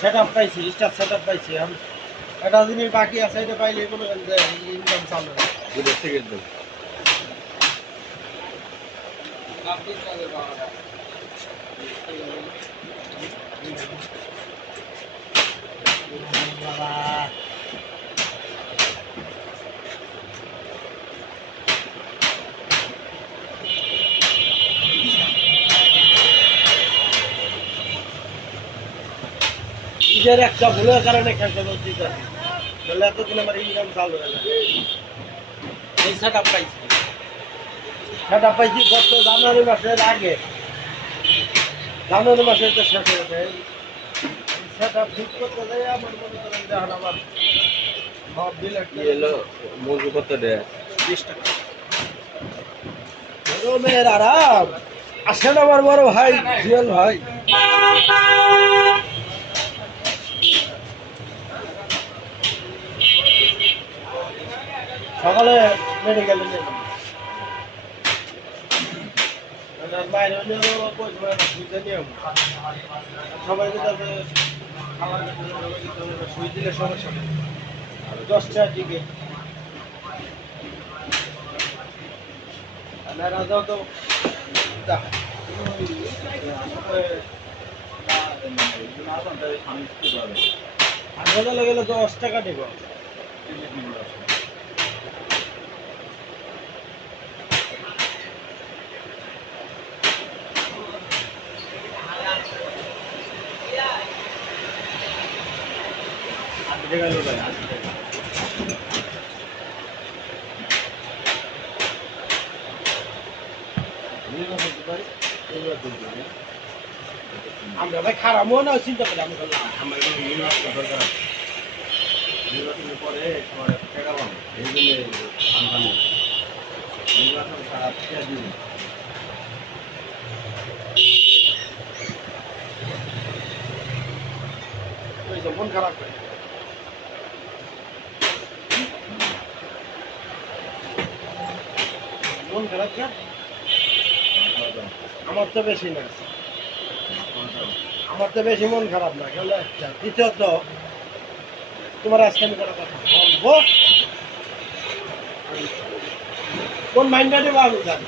Setup পাইছি, star setup পাইছি। আমি একটা জিনিস বাকি আছে, এটা পাইলে কোনো ইনকাম চালু হয়। দুটো টিকিট দেন। নিজের একটা ভুলের কারণে খেলতে বলছি, তাহলে এতদিন আমার ইনকাম চালু হয়ে যায়। এই সেটআপ পাইছি গত জানুয়ারি মাসের আগে। জানুয়ারি মাসে তো শেষ হয়ে যায়। সেটআপ ঠিক করতে যাই আমার মনে করেন যে এখন আমার সব বিল এলো মজুর কত দেয়? 20 টাকা। মেয়ের আরাম আসেন আমার বড় ভাই জুয়েল ভাই। সকালে মেডিকেলে নিয়ে বাইরে সবাই খাবার সুই দিলে সমস্যা নেই। 10টা টিকিট রাজাও তো হাসপাতালে গেলে 10 টাকা দেব। আমরা ভাই খারাপ মনে হয় চিন্তা করি আমি করলাম আমার কোনো নির্বাচন দরকার আছে। নির্বাচনের পরে সবার টাকা পাবো, এই জন্য আনকাম নির্বাচন ছাড়া টাকা দিন। মন খারাপ করে মন খারাপ না আমার তো বেশি না, আমার তো বেশি মন খারাপ না কেন। একটা দ্বিতীয়ত তোমার আজকে আমি কটা কথা বলবো, কোন মাইন্ডটা দেবো আমি জানি।